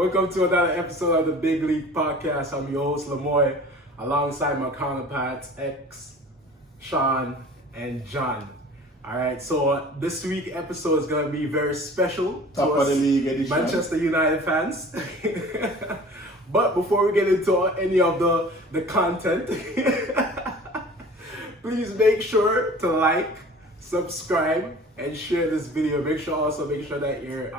Welcome to another episode of the Big League Podcast. I'm your host, Lamoy, alongside my counterparts, X, Sean, and John. Alright, so this week's episode is going to be very special Top to of the league edition. Manchester United fans. But before we get into any of the content, please make sure to like, subscribe, and share this video. Make sure that your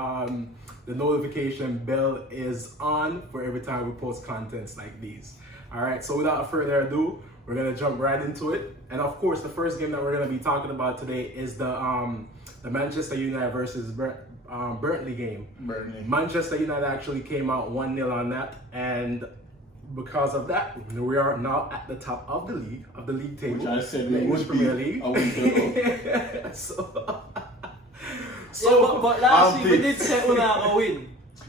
the notification bell is on for every time we post contents like these. Alright, so without further ado, we're gonna jump right into it. And of course, the first game that we're gonna be talking about today is the Manchester United versus Burnley game. Manchester United actually came out 1-0 on that, and because of that, we are now at the top of the league table. Which I said the we English would Premier be League. a week ago. So, but last week we did say we're not going to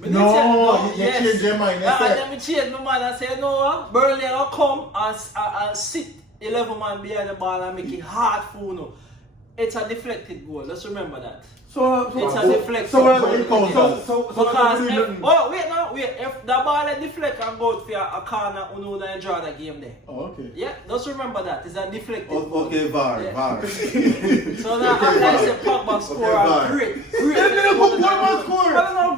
win. You changed your mind. Let me change my mind and say, no, Burnley will come and sit 11 man behind the ball and make it hard for you. It's a deflected goal. Let's remember that. It's a deflected goal. If the ball is deflected and go out for a corner, you know that you draw the game there. Oh, okay. Yeah, just remember that. It's a deflected goal. Okay, VAR. So now, I say Pogba score a great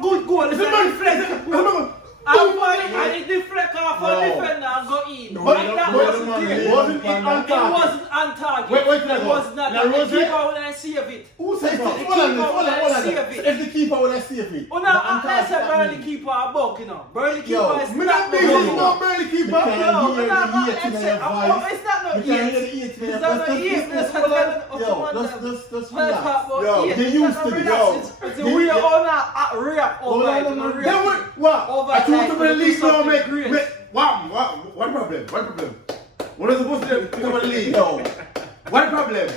good goal. It's a deflected goal. And it deflect off a defender and go in. It wasn't on target. It was not. The keeper would have saved it. Who said that? If the keeper would have saved it. Oh, no, I said Burnley keeper a bug, you know. Burnley keeper is not big. It's not Burnley keeper. It's not no ears. It's not no ears. Let's relax. Yo, they used to be. It's a weird react over What? I told you to leave now, make. What problem? What is supposed to come on the league? Yo. What problem?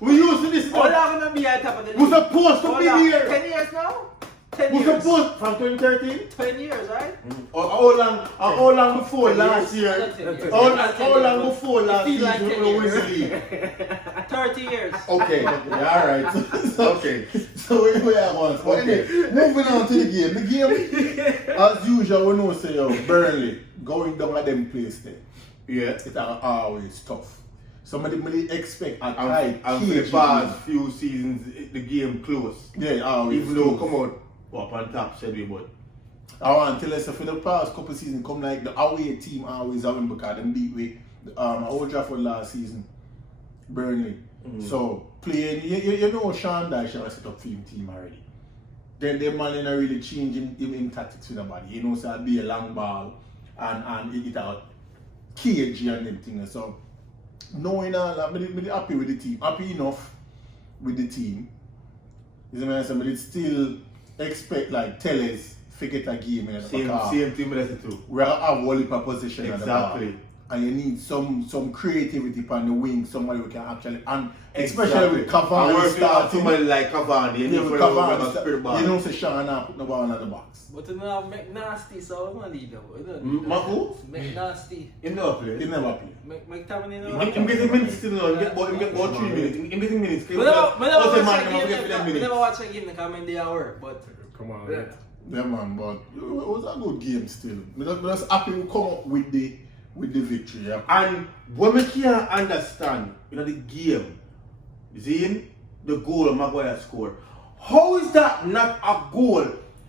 We used to this. How long gonna be at top of the league? We're supposed to be here. 10 years now? 10 We're years. supposed from 2013. 10 years, right? How long before last year? How long before last Feel season like 10 we win the years. league? 30 years. Okay, alright. Okay. So we are on. Okay. Moving on to the game. The game, as usual, we know say Burnley going down at them place there. Yeah. It's always tough. Somebody expect a tight and for the past few seasons, the game close. Yeah, always. Even though come on, up on top, said we, but I want to tell us for the past couple seasons, come like the away team always having because them beat with Old Trafford last season, Burnley. So playing, you know Sean Dyche has set up for him team already. Then the man is not really changing in tactics with nobody. You know, so it'll be a long ball and it out cage and them things. So knowing all that, I'm happy with the team. Happy enough with the team. You know what I'm saying? But still expect like tellers forget a game in the same team as it too. We have a whole heap of position Exactly. at the ball. And you need some creativity on the wing, somebody who can actually, and especially with Cavani starting. Somebody like Cavani, you need Cavani, you don't say Sean now put the ball in the box. But you know, McNasty, so I'm not leader. Who? McNasty. He never play. He never play. McTominay no. I'm getting minutes still now. I'm getting about 3 minutes. I'm getting minutes. I never watch a game because I'm there at work, but Come on, Yeah man, but it was a good game still. I'm just happy we come up with the victory. Yeah. And when we can't understand, the game, seeing the goal Maguire scored, how is that not a goal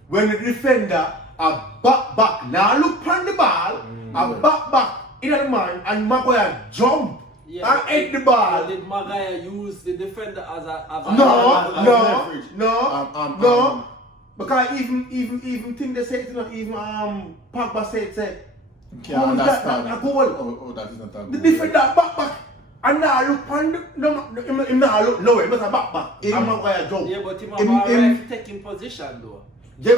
when the defender a back now look on the ball, a back in the man and Maguire jump and hit the ball. Did Maguire use the defender as a No. Because even thing they say, even Pogba said. Can't understand. That a goal? Oh, that is not a goal. The defender back. And now look on him now look no, it was a back. And Maguire jump. Yeah, but him already taking position though. Yeah,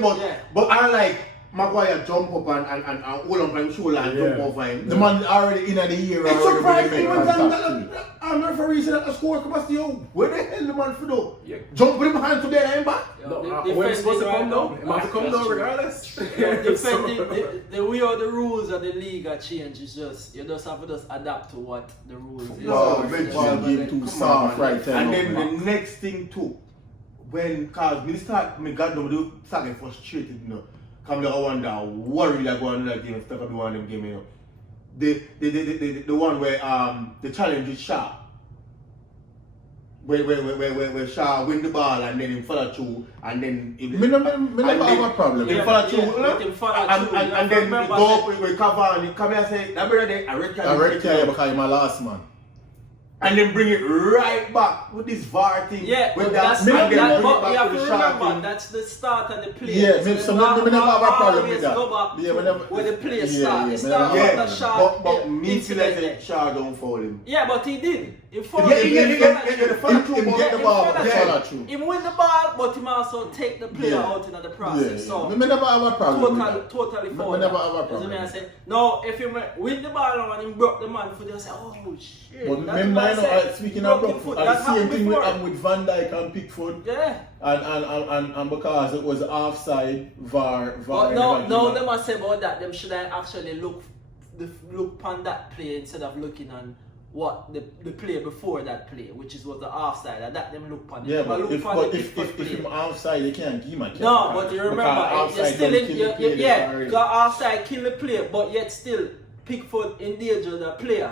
but I like Maguire jump up and hold on his shoulder and jump over him. The man already in the year. It's surprising when the referee said that the score capacity. Where the hell the man for do? Yeah. Jump with him hand together and back. When it's supposed to come down, it must come down regardless. The way of the rules of the league are changed. It's just you just have to just adapt to what the rules is. Ball game too soft right there. And then the next thing too, cause me start, me got them, they start getting frustrated, you know. Come like I wonder, worry that go on that game, stuck up the one of them game, you know. The one where the challenge is sharp. Where Shaw win the ball and then him follow through and then Me never have a problem. Him follow through and then he go up with Cavani, come here and say, that brother there, a red card because he's my last man. and then bring it right back with this VAR thing. Yeah, with that's that, and then that, bring but it back you have with to the shark remember thing. that's the start of the play. Yeah, so me never have a problem with that. Go back Yeah, to we never- where the play yeah, start. yeah, It started yeah. with the shark. But me feel like incident. Shaw don't foul him. Yeah, but he did. He followed Yeah, him. the follow through, Him but get the he ball, followed but him. follow through. He win the ball, but he also take the player Yeah. out in the process. So Me never have a problem with that. totally Me foul. never have a That's problem. what I say. No, if he win the ball and he broke the man foot, they say, oh shit. But That's remember, what I you know, say. speaking of Broken Brookfoot, foot, the that same happened thing before. with Van Dijk and Pickford. Yeah. And because it was offside, VAR. But no, them I say about that. Them should I actually look upon that play instead of looking on what the play before that play, which was the offside. And that them look upon it. Yeah, Them but look if upon the if Pickford play. him offside, you can't give him a No, but you remember, you're still in, got offside, kill the player, but yet still Pickford endanger the player.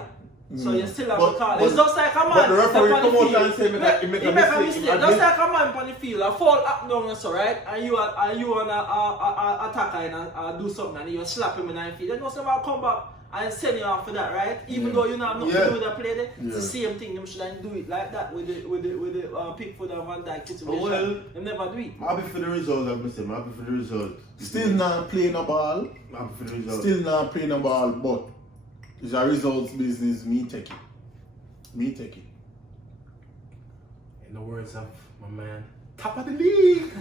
So you still have to call. It's just like a man. But the referee step on come the out and say field. he make He a make a mistake. mistake. Just like a man on the field, a fall up down so right, and you on a attacker and do something and you slap him in the field. Then no somebody come back and send you off for that, right? Even though you know nothing to do with the play there, it's the same thing. Them should do it like that with the Pickford and Van Dijk situation. Well, They never do it. I'm happy for the result, like I said. I'm happy for the result. Still not playing a ball. I'm happy for the result. Still not playing a ball, but it's a results business. Me take it. In the words of my man, top of the league.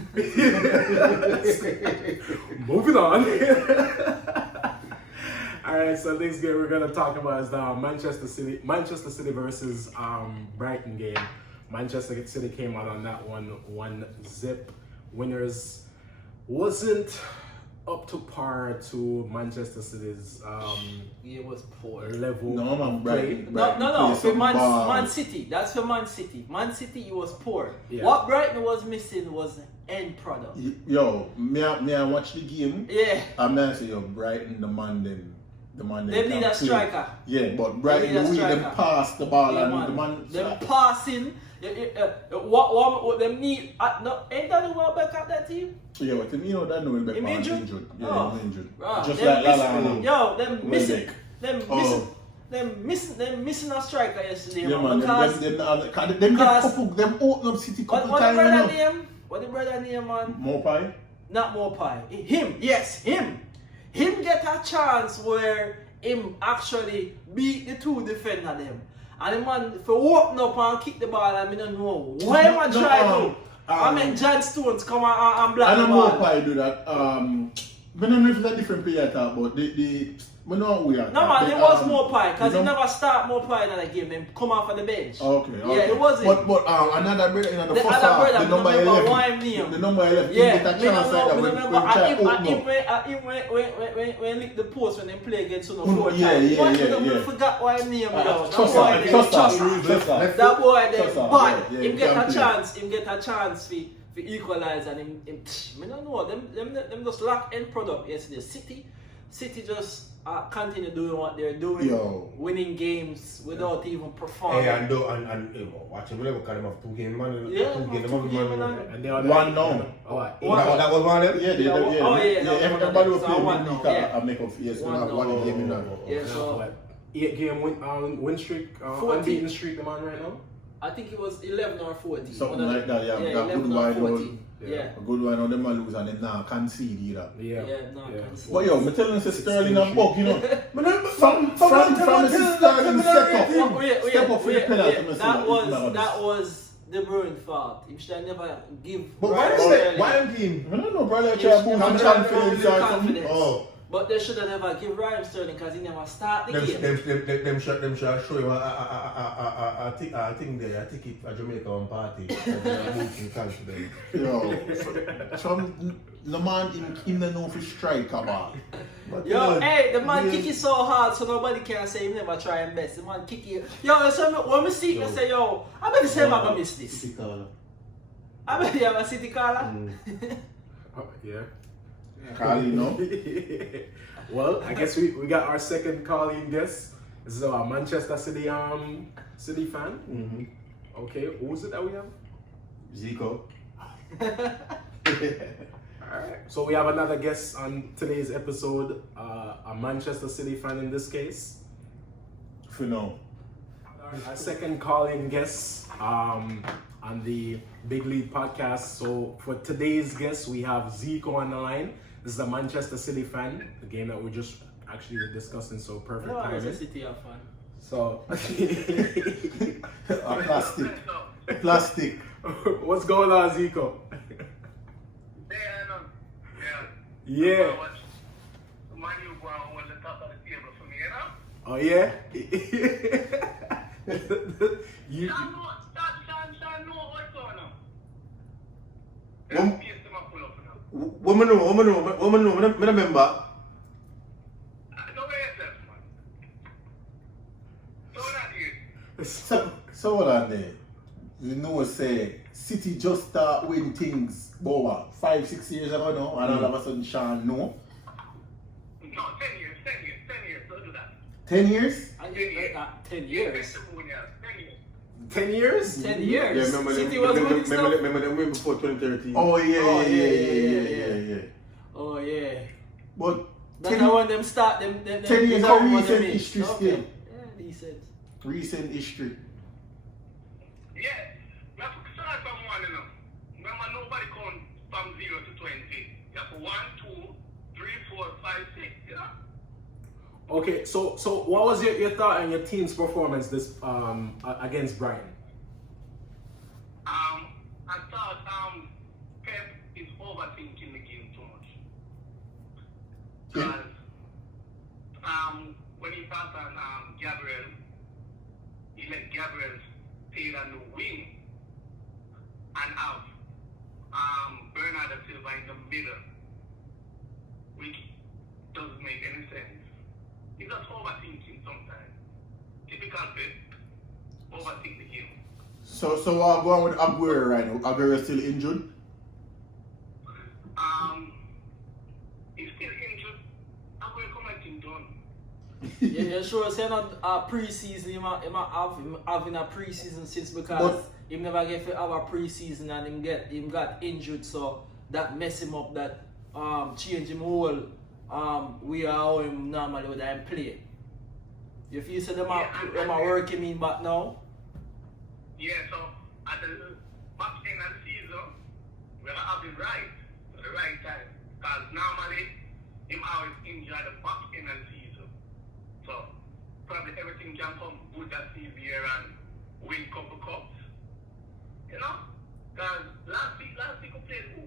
Moving on. All right, so next game we're gonna talk about is the Manchester City versus Brighton game. Manchester City came out on that one 1-0. Winners wasn't up to par to Manchester City's It was poor. No, level man, of play. Brighton. No, for play some Man ball. City. That's for Man City. Man City, it was poor. Yeah. What Brighton was missing was end product. Yo, me I watch the game. Yeah. I'm not say yo, Brighton the man They need can a play. striker. Yeah, but Brighton need a the way them striker. pass the ball Yeah, and man. the man. Them passing. What them need? No, ain't that the one back at that team? Yeah, but you know that no Him Beckham injured? Yeah, Oh. him injured. Ah, Just them like missing- Lallana. Yo, them missing. Oh. Them missing a striker yesterday, Yeah, man. man. Because Them open up City what couple the times. brother You know. name? What the brother name, man? Mopai. Not Mopai. Him, yes, him. Him get a chance where him actually beat the two defender them. And the man for open up and kick the ball and I don't know why am I No, trying to? I mean John Stones come and block I the don't know ball. Mopai do that. I don't know if it's a different player talk, but we know we are. No man, it was Mopai because he never start Mopai in the game. Him come off of the bench. Okay. Yeah, it wasn't. But another brother in the The first other half, brother, the number I don't remember 11. why him name. The number 11. Yeah, He get a me chance don't like that know, when me don't remember. we try to open up. When lick the post when they play against Uno Uno, 4 yeah, times. yeah, What, yeah, me yeah. forgot why him name. Trust That that. boy there, Trust that, but yeah, him he get can a play. chance. Him get a chance for equalize and him. Me don't know. Them just lack end product yesterday. City just continue doing what they're doing, Yo. winning games without even performing. Hey, and watch him, look at him have 2 games, man. Yeah, 2 games, 2 games, man. And they are One now. Oh, what? That was one of them? Yeah, they, everybody will So play one with now, yeah. and make up. Yes, we One have now. one game in that. Yeah, so What? 8-game win streak, 14. unbeaten streak, the man right now. I think it was 11 or 14. Something One of like them. that, yeah. Yeah, That 11 good or wide 14. Yeah. A good one on them and lose and then now concede either. Yeah. No, Yeah. But yo, me telling you, Sterling and Buck, you know. From From Sterling step up. Wait, Step up for the penalty. that was De Bruyne fault. He should have never give. But Raheem why Sterling. them team? I don't know, brother. Yeah, Try to boost I'm some trying to confidence build or something. confidence. Oh. But they should have never give Raheem Sterling because he never start the game. Them shall show you a ticket for Jamaica on party. Yo, some the man him don't know if he strike a ball. Yo, hey, the man kick it so hard so nobody can say he never try his best. The man kick it. Yo, so when we see him, I say, yo, I bet the same man gonna miss this. I bet you have a city caller. Oh, yeah. Carly, no? Well, I guess we got our second calling guest. This is a Manchester City City fan. Mm-hmm. Okay, who's it that we have? Zico. Alright. So we have another guest on today's episode, a Manchester City fan in this case. For now. Our second calling guest on the Big League podcast. So for today's guest, we have Zico on the line. This is a Manchester City fan, the game that we just actually were discussing, so perfect No, I was a timing. City fan. So, Plastic. what's going on, Zico? Yeah. Oh yeah. you, Woman know, I remember. So hold on there. You know, say City just start winning things over 5-6 years ago now, and all of a sudden Sean no. No, 10 years, don't do that. 10 years? I get 10 years. 10 years? 10 years. Yeah, remember City them, was winning remember stuff. them win before 2013. Oh yeah, Oh, yeah. Oh yeah. But That's 10, how when them start them 10 they years come are when recent they make. history Okay. still. Yeah, decent. Recent history. Yeah, we have to start from one, you know. Remember, nobody count from 0 to 20. You have 1, 2, 3, 4, 5, 6, you know? Okay, so what was your thought on your team's performance this against Brighton? I thought Pep is overthinking the game too much. Yeah. Because when he passed on Gabriel, he let Gabriel stay on the wing and have Bernardo Silva in the middle, which doesn't make any sense. He's just overthinking sometimes. Typical Pep, overthink the game. So I'll go on with Aguero right now. Aguero still injured? He's still injured. I'm going to come and think done. Yeah, sure. Say not pre-season. Him having a pre-season since because But- he never get to have a pre-season and him got injured, so that mess him up. That change him whole. We are how him normally would have play. You feel so them are working in back now. Yeah, so at the back end of the season, we're going to have it right at the right time. Because normally, him always injured at the back end of the season. So probably everything can come good that season here and win couple cups. You know? Because last week we played who?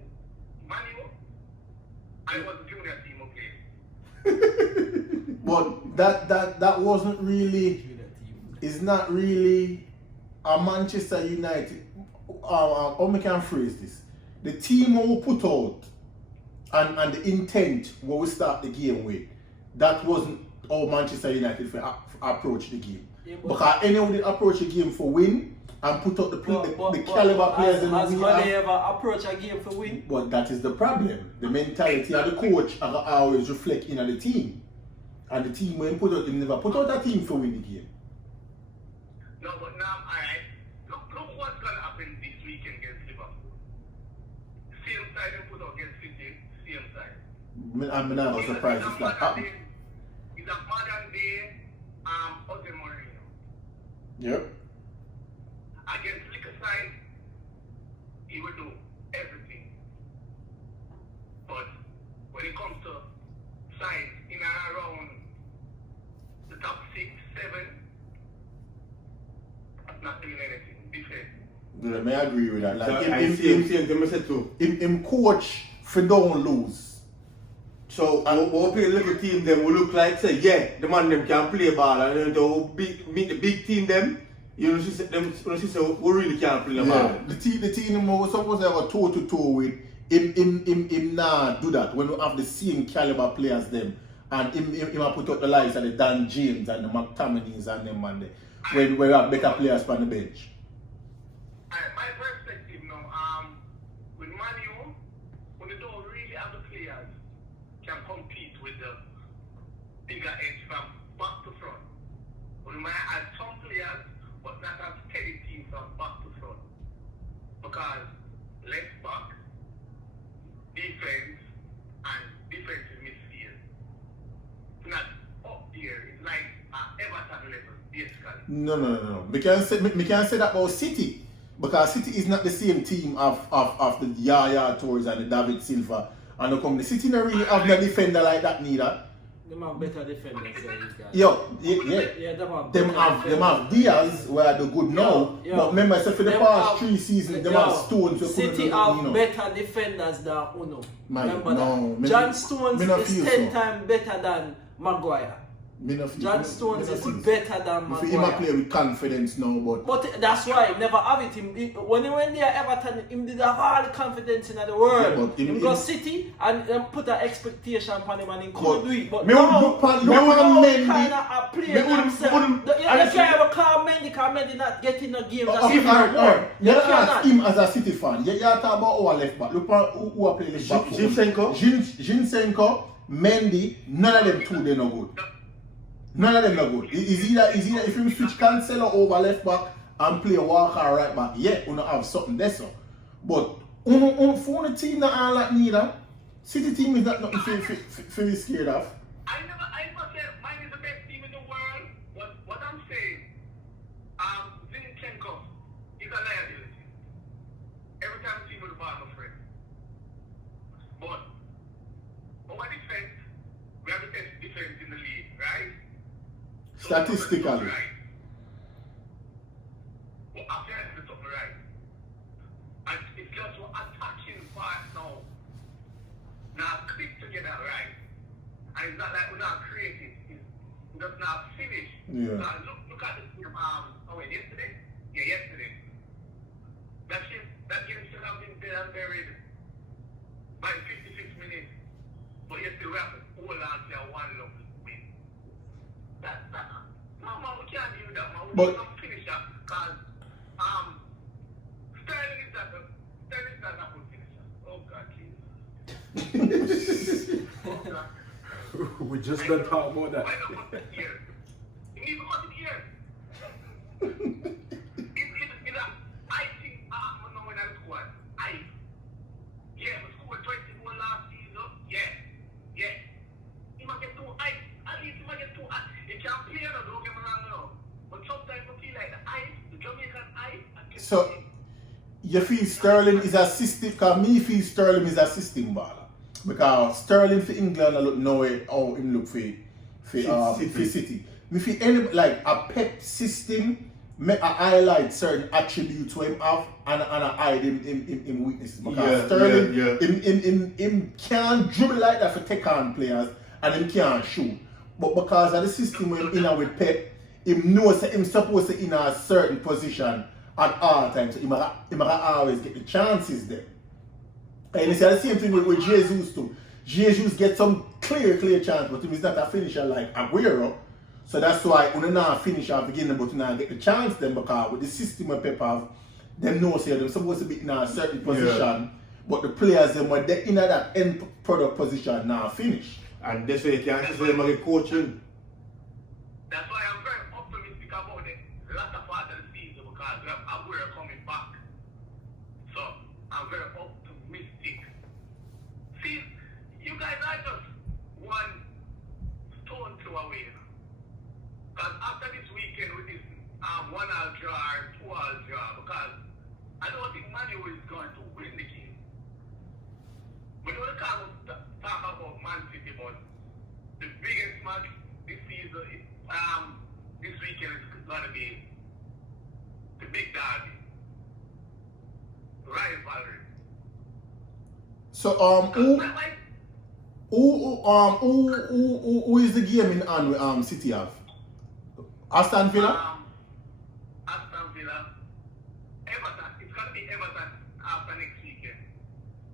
Manu? I was the junior team who played. But that wasn't really, it's not really a Manchester United, how we can phrase this. The team we put out and the intent what we start the game with, that wasn't how Manchester United approach the game. Yeah, but- because anyone did approach the game for win and put out the caliber players in the Has we Holly have. ever approach a game for win? But that is the problem. The mentality of the coach always reflect in the team. And the team when put out, they never put out a team for win the game. No, but now, alright. Look what's going to happen this weekend against Liverpool. Same side they put out against City, same side. I'm not surprised if that happens. He's a modern day Jose Mourinho. Yep. Against Liquor side, he will do everything. But when it comes to sides in and around the top 6, 7, not doing anything. Be fair. Yeah, I agree with that. Like I see him said too. him coach for don't lose. So what play little team them will look like say the man them can play ball and then the meet the big team them. You know see them say we really can't play the ball. Yeah. The team was supposed to have a toe-to-toe with him nah do that when we have the same caliber players them and him put up the likes of the Dan James and the McTominays and them and when we have better players on the bench. My perspective now, can compete with the bigger edge from back to front. We might add some players, but not a steady team from back to front. Because left back, defense, and defensive midfield. It's not up there. It's like Everton level, basically. No. Me can say that about City. Because City is not the same team of the Yaya Tours and the David Silva and the company. City not really have no defender like that neither. Them have better defenders than these guys. Yeah. Them have Diaz where they good now. Yo. But remember, so for the Them past have- 3 seasons, them have Stones. So City have better defenders than Uno. Remember that. John Stones is 10 times better than Maguire. John Stones is better than Maguire. He might play Maguire. with confidence now, But that's why he never have it. When he went there, Everton, he did have all the confidence in the world. Yeah, but he go City and put an expectation on him and he could do it. But me now, look on Mendy Mendy. kind of a player himself. You can't ever call Mendy because Mendy not getting no games. That's Okay, different. alright. You You ask cannot. him as a City fan. You talk about our left back. Look at who are playing left back. Zinchenko, Mendy, none of them two they no good. None of them no good. Is either if you switch Cancelo over left back and play Walker right back, yeah, you know have something there so. But for the team that are like neither, City team is not nothing to be scared of. I never said mine is the best team in the world. What I'm saying, Zinchenko is a liability. Every time I see him with the ball, my friend. But our defense, we have the best defense in the league, right? Statistically. Right. Well, after that, it's something right. And it's just what attacking part now. Now click together, right? And it's not like we're not creative. It's just not finished. Yeah. Now look at the game. Yesterday? Yeah, yesterday. That game should have been dead and buried by 56 minutes. But yesterday we have to hold on to a 1-0 win. No, man, we can't do that, man. We But- don't finish that because Sterling is not a good finisher. Oh, God, Jesus. Oh, God. We just done talk about that. Why not put it here? You need to put it here. I think, no, when I scored, we scored 20 goals last season. Yeah. He might get too high. At least he might get too high. He can't play, don't get me wrong now. But sometimes I feel like the Jamaican So you feel Sterling is a system, because me feel Sterling is a system baller. Because Sterling for England I look no way how him look for City. Me feel any like a pep system make I highlight certain attributes where him have and I hide him weaknesses. Because Sterling him can't dribble like that for take on players and him can't shoot. But because of the system when him in with Pep, him knows that him supposed to in a certain position at all times. So he might always get the chances there. And it's the same thing with Jesus too. Jesus gets some clear chance, but he's not a finisher like Aguero. So that's why when not finish at the beginning, but not get the chance then because with the system of Pep have, them know say they're supposed to be in a certain position, but the players them were in that end product position now finish. And that's why you can't say them get coaching. That's why I'm very optimistic about the latter part of the season because we have Aguero coming back. So I'm very optimistic. See, you guys are just one stone throw away. Because after this weekend with this 1-1 draw or 2-2 draw, because I don't think Manu is going to win the game. We don't talk about Man City, but the biggest match this season, this weekend is going to be the big derby. Rivalry. So who is the game in on with City have? Aston Villa? Aston Villa. Everton. It's going to be Everton after next weekend.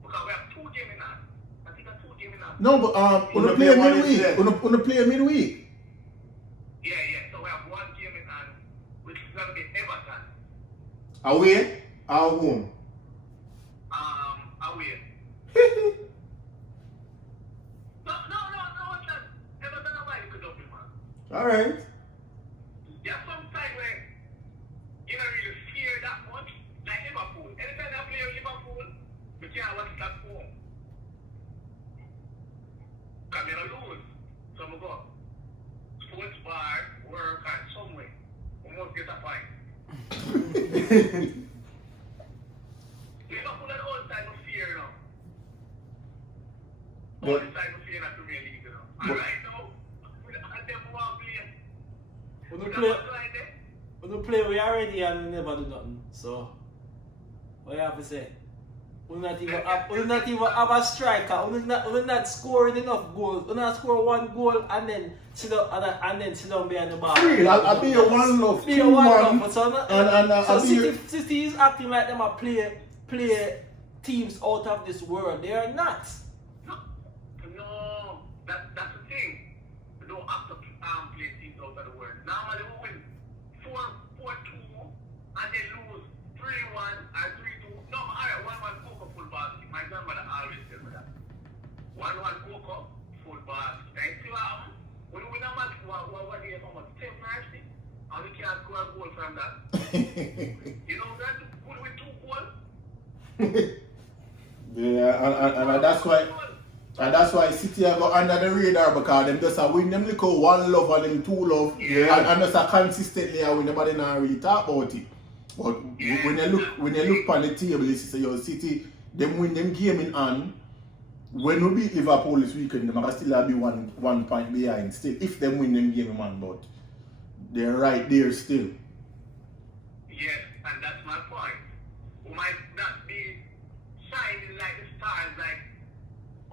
Because we have 2 games in hand. I think 2 games in hand. No, but on play midweek. On play midweek. Yeah. So we have 1 game in hand, which is going to be Everton. Away or home? Away. No, Alright. There's some time where you don't really fear that much, like Liverpool. Anytime I play Liverpool, we can't watch that home. Because we don't lose. So we go sports bar, work, and somewhere. We must get a fight. Liverpool at all time of fear now. All the time of fear in the Premier League now. And right now, we don't have them who are playing. When we play, we already and we never do nothing. So, what you have to say? We not even have a striker. We not scoring enough goals. We not score one goal and then sit down behind the bar. I'll be your one love. Be your one love. So City is acting like them are play teams out of this world. They are not. No, that's the thing. We don't have to play teams out of the world. Normally we win 4-2 and they lose 3-1 and 3-2. No, alright, 1-1 Coco full basket. My grandmother always tell me that. 1-1 Coco full basket. And see what happens? When we win a match, what do you have? 10 mercy, and we can't score a goal from that. You know that? When we 2 goals. Yeah, and that's why City are go under the radar because them just a win them little one love and them 2 love. Yeah. And just a consistently win, nobody not really talk about it. But when you look on the table, you see your City, them win them game in hand. When we beat Liverpool this weekend, they might still be one point behind still. If them win them game in hand, but they're right there still. Yes, and that's my point. We might not be shining like the stars like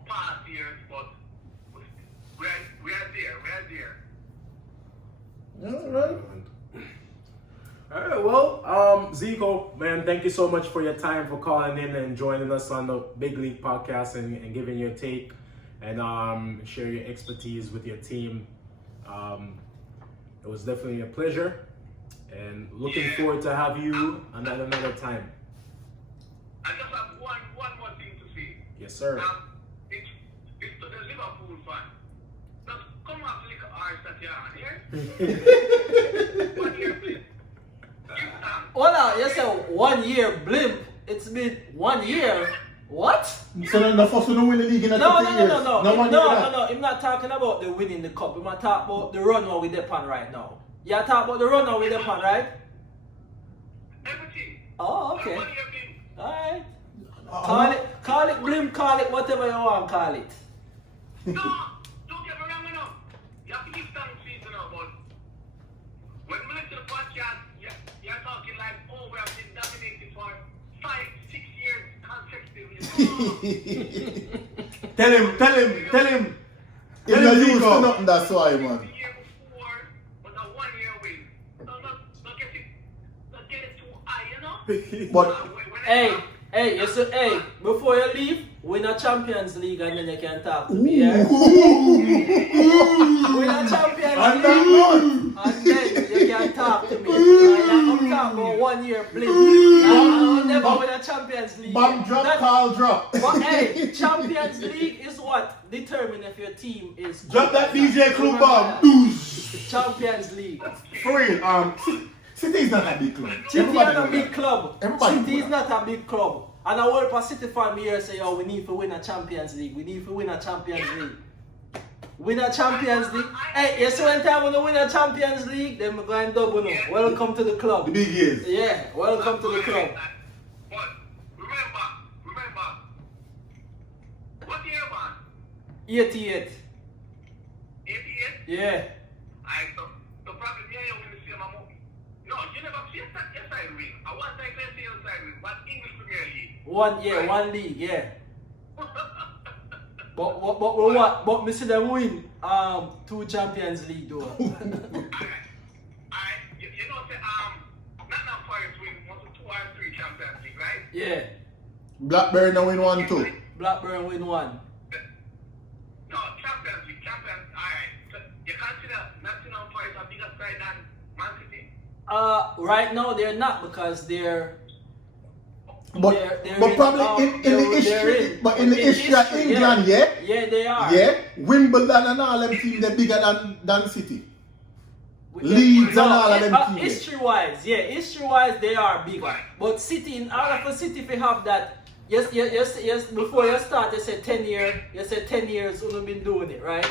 past years, but we are there. Alright. Alright, well, Zico, man, thank you so much for your time, for calling in and joining us on the Big League podcast and giving your take and share your expertise with your team. It was definitely a pleasure and looking forward to have you another time. I just have one more thing to say. Yes, sir. It's to the Liverpool fan. Just come up to the arse that you're on here. 1 year, please. Hold on, you said 1 year blimp. It's been 1 year. What? So the first one win the league in a couple years. No. I'm not talking about the winning the cup. I'm not talking about the run where we depend right now. You're talking about the run where we depend, right? Everything. Oh, okay. 1 year blimp. Alright. Call it blimp, call it whatever you want, call it. No, don't get me wrong enough. You have to give thanks to it now, but when we listen to the podcast, you're talking like, oh, we have been dominated for 5-6 years consecutively. Tell him. If you're used to nothing, that's why, man. The year before was a 1 year win. Don't get it too high, you know? But Hey, before you leave, win a Champions League and then you can talk to me, yeah? Win a Champions League and then you can talk to me. I'm talking about 1 year blip. I'll never win a Champions League. bomb drop, call drop. But hey, Champions League is what determines if your team is Drop that DJ Club bomb. Champions League. For real, City is not a big club. City is Everybody not a know big that. club. Everybody City know is that. not a big club. And I want a City fan here say, oh, we need to win a Champions League. We need to win a Champions League. Win a Champions League. Hey, you see when time when you win a Champions League, then we're going double now. Welcome to the club. the big years. Yeah, welcome to the club. But remember, what year, man? 88. 88? Yeah. The problem here, you win the same amount. No, you never see your side win. I want to see your side win, but English Premier League. One league, yeah. But me see them win 2 Champions League though. You know, say, not Forest win 1, 2, or 3 Champions League, right? Yeah. Blackburn now win 1 too. Blackburn win 1. No, Champions League, alright. So you consider Nottingham Forest a bigger side than Man City? Right now they're not because they're But probably in the history of England, yeah? Yeah, they are. Yeah? Wimbledon and all them teams, they're bigger than City. Leeds and all of them teams. History-wise, history-wise they are bigger. But City, in order for City to have that, yes, before you start, you said 10 years, you've been doing it, right?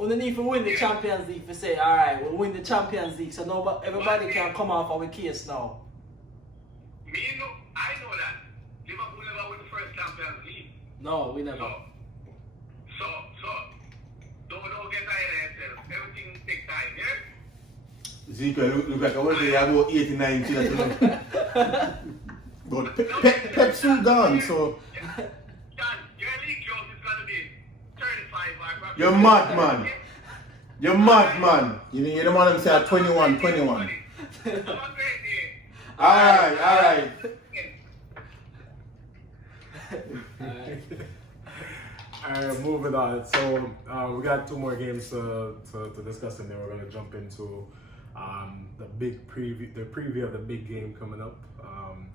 You need to win the Champions League to say, alright, we'll win the Champions League, so everybody can come off our case now. I know that. Liverpool never win the first Champions League. No, we never. So, don't get ahead of yourself. Everything takes time, yeah? Zika, look like I was there about 89 children. But Pep's still gone, so. John, your league growth is going to be 35 or probably. You're mad, man. You're mad, man. You know the man them say at 21. Have a great day. Alright. Alright, moving on. So we got 2 more games to discuss, and then we're gonna jump into the preview of the big game coming up.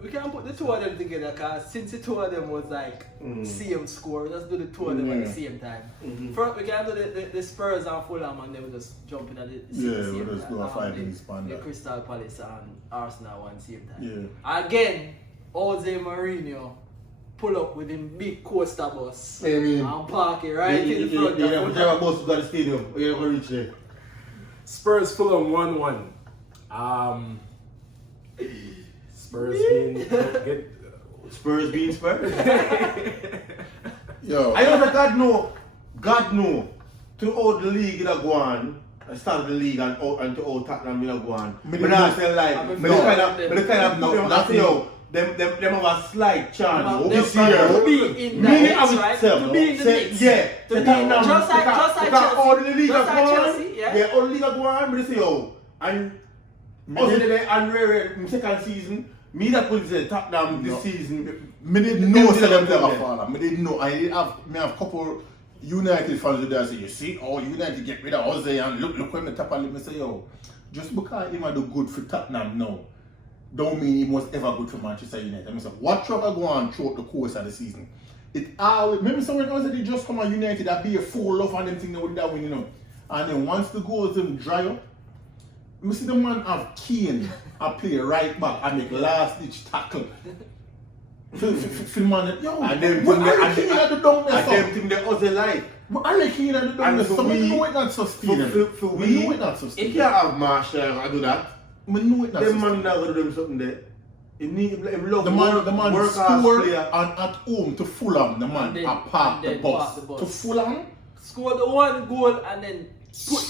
We can put the 2 of them together, because since the 2 of them was like same score, let's do the 2 of them at the same time. First, we can do the Spurs and Fulham, and then we'll just jump in at the same we'll just do a 5-minute span. The Crystal Palace and Arsenal at the same time. Yeah. Again, Jose Mourinho pull up with him big coaster bus I mean, and park it right in the front. Whichever bus got the stadium, you're going to reach there. Spurs Fulham 1-1. Spurs being Spurs being Spurs. Yo. I know that God know, throughout the league in a go on, I started the league and to all Tottenham in a go on. But I say like, but the kind of them have a slight chance this year. To be in the mix, right? To be in the mix. Yeah. Just like Chelsea. All the league Just are like going. Chelsea, yeah. Yeah, all the league are going. But they say, and also and second season, me that put the Tottenham this season. Me didn't know say them never fall. Me didn't know. I have couple United fans who say, you see, United get rid of Jose and look when the top of me say, just because he might do good for Tottenham now, don't mean he was ever good for Manchester United. I mean, so what trouble go on throughout the course of the season? It always, remember someone else that they just come on United that be a full love and them thing they would that win, And then once the goals them dry up, you see the man have Kane and play right back and make last ditch tackle. For man, And them think they also like. I like Kane at the down there, so we know it not sustainable. We know it not If sustainable. you have Marshall and do that, We know it not them man sustainable. not gonna do them something there. Him love The man work hard scored player. and at home to Fulham, the man And then- park and the then bus. park the bus. To Fulham? Score the 1 goal and then put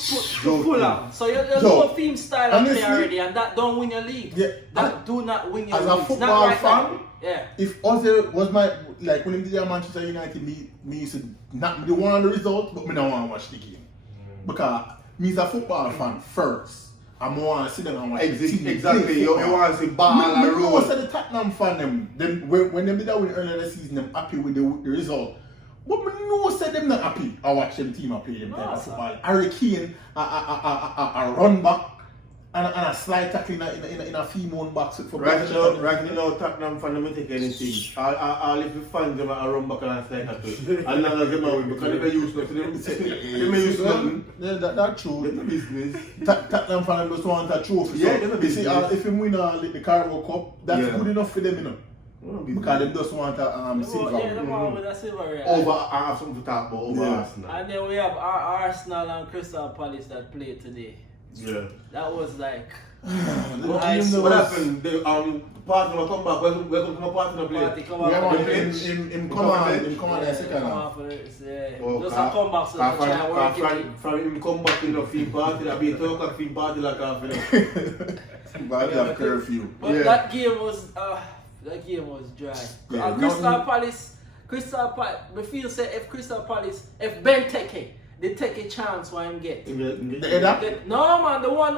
Go Fulham. So you Yo, know theme style of play honestly, already, and that don't win your league. Yeah, That do not win your as league. a It's football not right fan, now. Yeah. if Ozil was my, like when he did at Manchester United, me used to not me want the result, but me don't want to watch the game. Because me is a football fan first. I want to sit down and watch the team. Exactly. You want to see ball Me and know roll. say the Tottenham fan them when them did that win earlier this season, them happy with the result. But me know say them not happy. I watch them team play them type of football. Harry Kane, a run back and a slide tackle in a female box for Right now, Tottenham fan don't take anything. All if the fans them are run back and slide tackle. And now them are win because they use nothing. They may use nothing. Yeah, that's true. Get the business. Tottenham fan just want a trophy. Yeah, So, they're the you see, business. if you win the Carabao Cup, that's Yeah. good enough for them, Because they just want a silver. Yeah, the one with a silver, yeah. Over, I have something to talk about over Yeah. Arsenal. And then we have our Arsenal and Crystal Palace that played today. Yeah. That was like What What happened? The partner will come back. Welcome to my partner play. party come Yeah, out. man, for the- him come on the second come half. out for this, yeah. Oh, Just a comeback, so try and work it in. from him come back in a film party, that'll be a 12 o'clock film party like half an hour. But they have curfew. But Yeah. that game was dry. Yeah, Crystal Palace, me feel say if Crystal Palace, if Ben Teke, they take a chance why him get. The header? No man, the one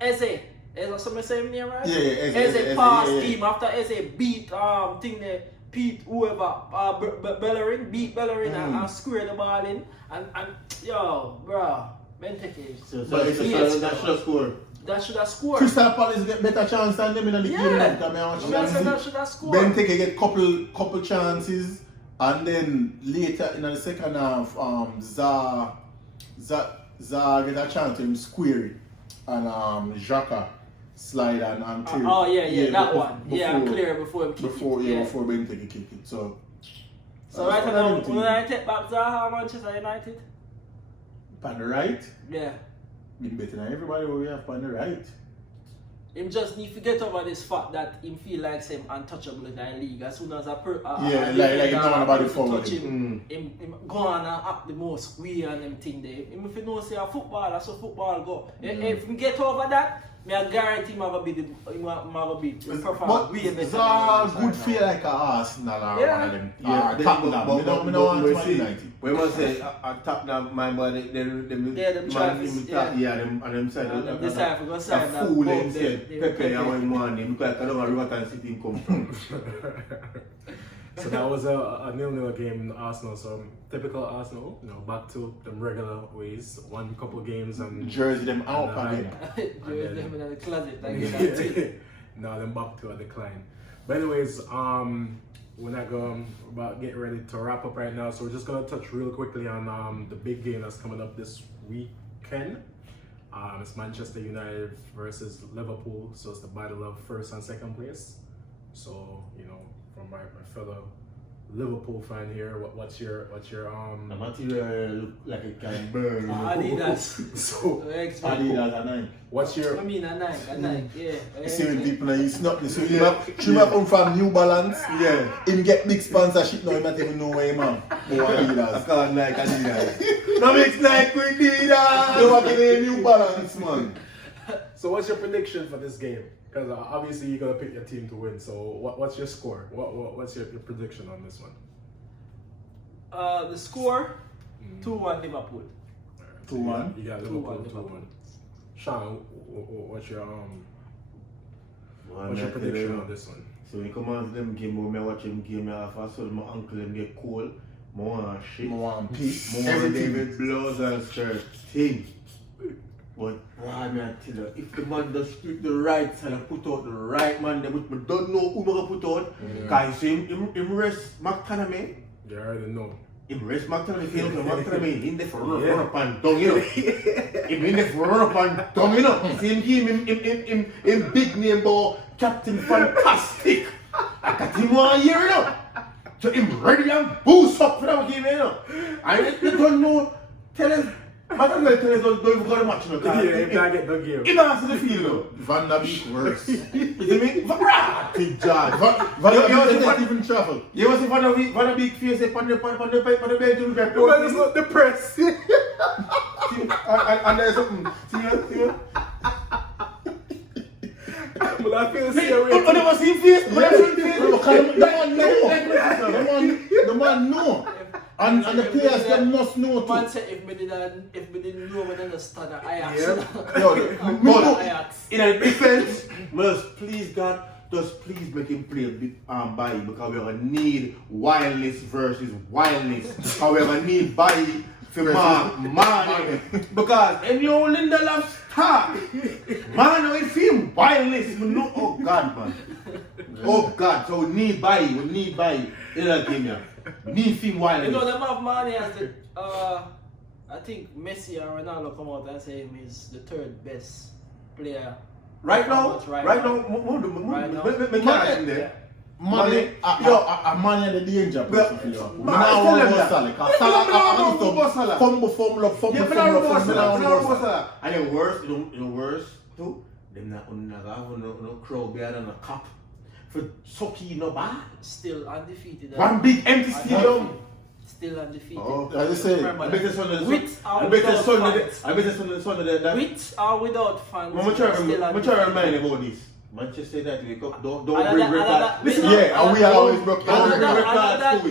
Eze. Is somebody say him name right? Yeah, Eze, Eze Eze, passed yeah. him after Eze beat thing there. Pete whoever Bellerin beat Bellerin and squared the ball in and yo bro Ben Teke. So that should have scored. That should have scored. Crystal Palace get better chance than them in the game. Yeah. That should have scored. Then take get couple chances, and then later in the second half, Zah get a chance to him square it and Xhaka slide and clear. Oh yeah, that one. Before, Clear before him kick before it. before Ben take a kick it. So right now, when I take back Zaha Manchester United. on the right, Yeah. been better than everybody we have on the right. Him just need to get over this fact that him feel like him untouchable in the league. As soon as Like him talking about it forward. touch him, him go on and act the most weird and them thing there. Him if you know say a football, that's how football go. If we get over that, me I guarantee him gonna be the perform way better. Zah good feel like a Arsenal or one of them. Tottenham. But Me no want we Man see, United. we must say, Tottenham, my body, them Travis, them and them side, And they decide if we go sign that fool bomb instead, there. Pepe and one morning, because I don't know where Riverton City come from. So that was a 0-0 game in Arsenal. So typical Arsenal, back to them regular ways. Won a couple games and Jersey them out again. You're them in the closet like that. now them back to a decline. But anyways, we're not going about getting ready to wrap up right now. So we're just gonna touch real quickly on the big game that's coming up this weekend. It's Manchester United versus Liverpool. So it's the battle of first and second place. So from my fellow Liverpool fan here, what's your The material look like it can burn. Adidas. so Adidas and Nike. what's your I mean, a Nike, yeah. You see when people are snap this. So him come from New Balance. Yeah. Him get big sponsorship now. He not even know where him am. More I Adidas. can't like Adidas. No mix like with Adidas. You want to get New Balance, man. So what's your prediction for this game? Because obviously you're gonna pick your team to win. So what's your score? What's your prediction on this one? The score 2-1 Liverpool. 2-1. You got Liverpool 2-1. Sean, what's your prediction on this one? So when come on to them game, when I watch them game, I saw my uncle them get cold. More want shit. More want peace. More Everything. David blows and shirt thing. But why me I tell you, if the man does strip the right side and put out the right man, then we don't know who gonna put out. Cause him rest McTominay. You already know. Him rest McTominay, if you don't know McTominay, in there for run up and down, Him in there for run up and down, See him big name boy, Captain Fantastic. I got him 1 year, So him ready and boost up for that game, And you don't know, tell us. I don't know, tell us don't even got a match, You can't get the game. Him answer the field, though. Van der Beek worse. You see me? Big George. Van der Beek can't even travel. You was Van der Beek face on the bench to get Well, it's not depressed. and there's something. See? Well, I feel serious. But there was his face. The man know. And the players them must know too. Man said if we didn't know, we didn't understand Ajax. In a defense, must please God, just please make him play a bit by because we're gonna need wildness versus wildness. Because we're gonna need body for man. Because in your Lindelof start, man, we feel wildness. No, oh God, man. Oh God, so we need body in that game, yeah. Need film wildness. You know, them have money as the I think Messi and Ronaldo come out and say him is the third best player. Right now, Money, money the danger. Come and then worse, too. Them not have no crowd behind on a cup for Soki no bad. Still undefeated. One big empty stadium. Still undefeated. Oh, as I say, I bet the Sunday. With or without fans. I'm trying to remind you about this. Manchester United, don't bring record. Listen, yeah, and we always broke every record.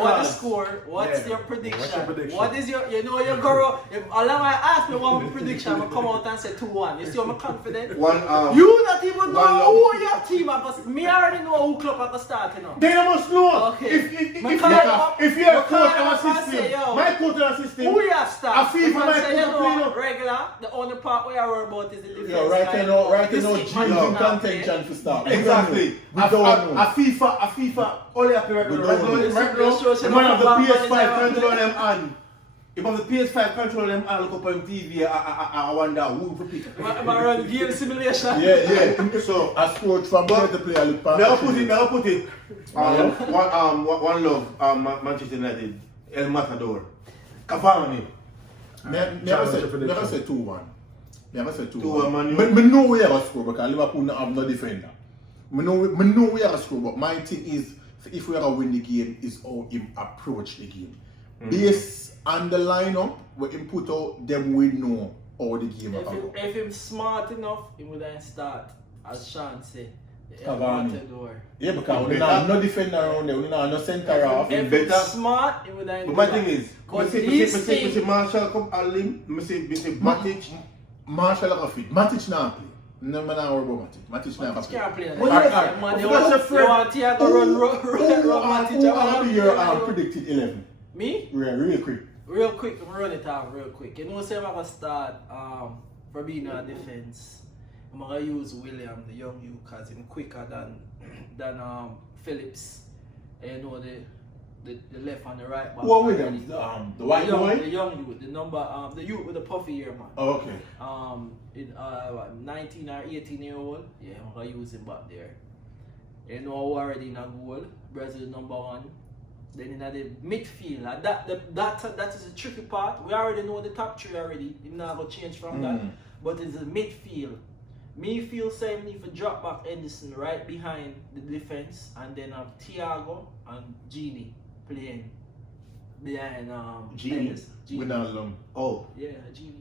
What is score? What's your prediction? What is your, your girl, allow I ask me one prediction, I'm come out and say 2-1. You see I'm confident? You not even know who your team are, but me already know who club at the start, They must know. Okay. If you're a coach of a system, my coach of a system, who you start? I feel for my say, regular, the only part where I worry about is the defense. Yeah, right line. now, This G's man in not contention for start. Exactly. We don't know. A FIFA only happy right We now. don't know. Right Just show now, us the man enough have the of Batman PS5 in control them on. If I have the PS5 control them on, look up on TV, I wonder who to pick. Am I run game simulation? Yeah. So I scored from here to play a little Never put it. One love, Manchester United, El Matador. Cavani. Never say 2-1. Never say 2-1, Man U. But I know we have a score because Liverpool don't have no defender. I know we have a score, but my thing is, if we are win the game, is how him approach the game. Based on the lineup, we him put out, them we know how the game about. If him smart enough, he would then start, as Sean said, the Cavani. Matador. Yeah, because we don't have no defender around there, we don't have no centre half. If better. he's smart, he would then But my thing is, But me this say thing, Marshall come Alim, me say Matic. Marshall like a fit. Matic now play. No man now worry about Matic. Matic now Matic play. can't play. Well, That yeah, man, of course, your friend. you want Thiago run Matic Who around. are your predicted 11? Me? Real quick. Real quick, I'm run it out real quick. You know, say I'm gonna start for being a defense. I'm gonna use William, the young you, cause he's quicker than Phillips. And you know the left and the right back. Who are with them? The white boy? The young youth, the number the youth with the puffy hair, man. Oh, okay. In 19 or 18 year old, yeah, I'm gonna use him back there. You know, already in a goal, Brazil #1. Then in the midfield, that is the tricky part. We already know the top three already. It's not gonna change from that. But it's the midfield. Me feel say we need to drop back Edison right behind the defense, and then have Thiago and Genie playing behind Genie? Edison. We not long. Oh, Yeah, Genie.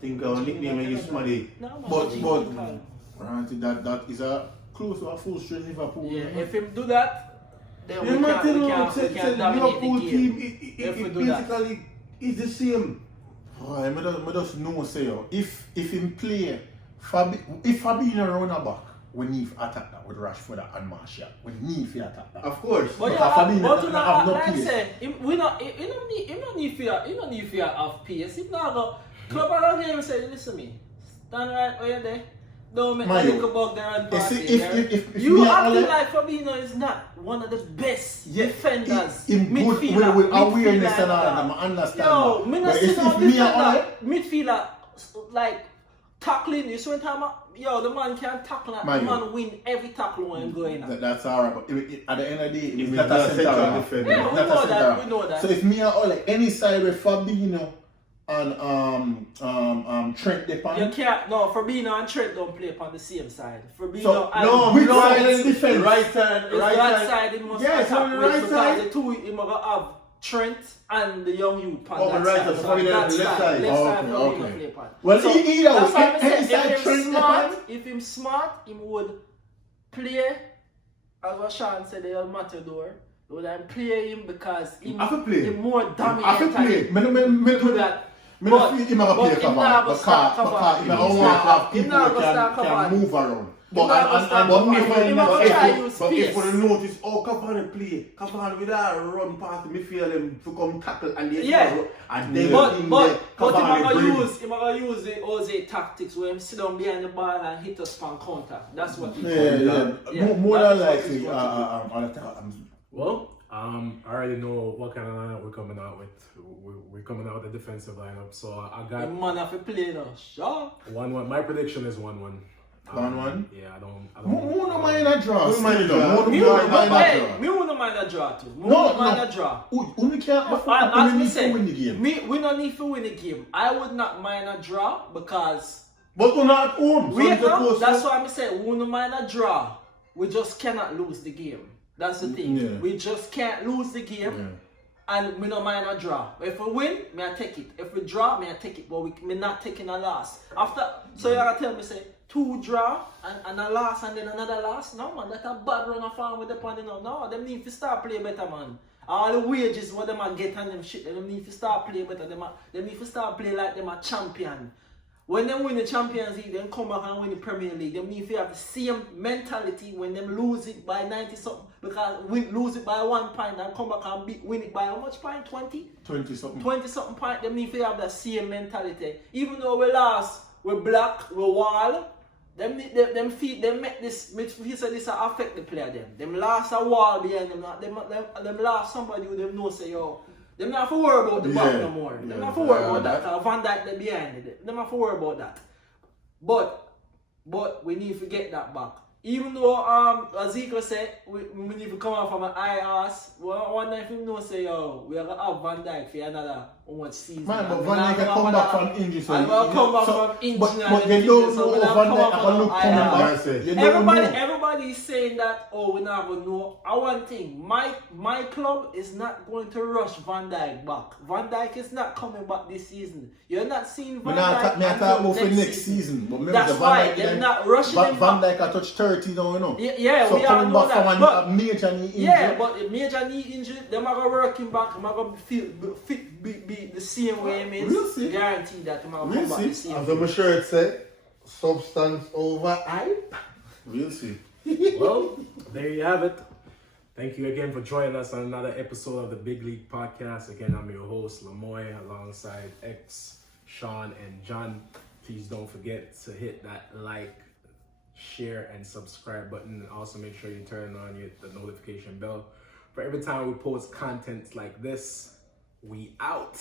think our nickname is Smaddy. No, man, But Genie but can. granted that is a close to a full strength Liverpool. Yeah, if him do that, then You we might tell can me, dominate Liverpool the team, game. If we it do that. basically is the same. Oh, I just know say if him play if Fabinho run a back, we need to attack that with Rashford and Martial. We need to attack that. Of course. But Because yeah, Fabinho but don't you have know, no like I pace. said, he don't need fear of pace. He not go club around here and say, listen me, stand right where you're there. Don't make Mayo, me look about there and you pass see, it, if you me and acting Ole- like Fabinho is not one of the best defenders. in good midfielder, with awareness midfielder and all that. that, I understand Yo, that. me But not see if no me and defender, Ole- midfielder, like tackling. You see when time, yo, the man can tackle, and the Mayo. man win every tackle when going. That's alright, but at the end of the day, If it's it's not a not centre central half. defender. Yeah, It's we not a know centre that, half. we know that. So if me and Ole, any side with Fabinho and Trent You Depay, can't, no, Fabinho and Trent don't play upon the same side. Fabinho So, and No, Which no, side it's is defense? right side, it's right side, he must Yes, attack on the with right because side. the two, he must have Trent and the young youth on Oh, that right side. side, So Fabinho that on the left side. Left side, Okay, Fabinho okay. play upon. Well, So, either way, that's why I any said, side if Trent him smart, Depay, if him smart, he would play, as what Sean said, the El Matador. He would then play him because he have to play. more have dominant to play. and do that. Me not feel him have a play him cover not go because start cover. him Him don't not want to have him people not who go start can cover. move around. Him not go start But cover. me Him not go try use but pace. if you notice, Cavani play, Cavani with that run past the midfield him to come tackle and they Yeah. and then But in but there, but him Cavani gonna bring. use the Jose tactics where him sit down behind the ball and hit us from counter. That's what he Yeah. More that's than what likely, he's going to Well, I already know what kind of lineup we're coming out with. We're coming out with a defensive lineup, so I The got man have to play now. Sure. 1-1. My prediction is 1-1. 1-1? Yeah, I don't. More no mind a draw. Who mind a still, draw? more Me no wouldn't mind a mind draw. a draw too. Me No, wouldn't mind no. a draw. Who can't afford As to me win say, the game? we don't need to win the game. I would not mind a draw because But we're not at home. we it's supposed that's to- why I say we don't mind a draw. We just cannot lose the game. That's the thing. Yeah. We just can't lose the game. And we don't mind a draw. If we win, me I take it. If we draw, me I take it. But we not taking a loss. After, so you gotta tell me say 2 draw and a loss and then another loss. No man, that's a bad run of farm with the point. No, them need to start play better, man. All the wages what them a get and them shit, them need to start play better. Them need to start play like them a champion. When them win the Champions League, then come back and win the Premier League. Them need to have the same mentality when them lose it by 90 something. Because we lose it by 1 point and come back and win it by how much point? 20? 20 something. 20 something point. Them need to have the same mentality. Even though we lost we block, we wall. Them feet, them make this, he said this affect the player them lost a wall behind them, them lost somebody who them know say, yo, them not have to worry about the back no more. Them not have to worry about that, Van Dijk they behind it. Them not have to worry about that. But we need to get that back. Even though Ezekiel said we need to come out from an IAS, one night we know say, yo, we are gonna have Van Dijk for another one season. Man, but Van Dijk can come back from injury. So I'm gonna come back from injury. But you don't know Van Dijk can look coming back. Everybody is saying that, oh, we're not gonna know. One thing, my club is not going to rush Van Dijk back. Van Dijk is not coming back this season. You're not seeing Van Dijk. I thought about for next season. But that's why they're not rushing him Van back. Dijk touch 30 now, you know. Yeah, so we all know that. But a major knee injury. Yeah, but a major knee injury, them are gonna work him back. Them are gonna be the same way he is. We'll see. Guarantee that them are gonna come back the same As way. my shirt say, substance over hype. We'll see. Well, there you have it. Thank you again for joining us on another episode of the Big League Podcast. Again, I'm your host, Lamoy, alongside X, Sean, and John. Please don't forget to hit that like, share, and subscribe button. And also make sure you turn on the notification bell for every time we post content like this. We out.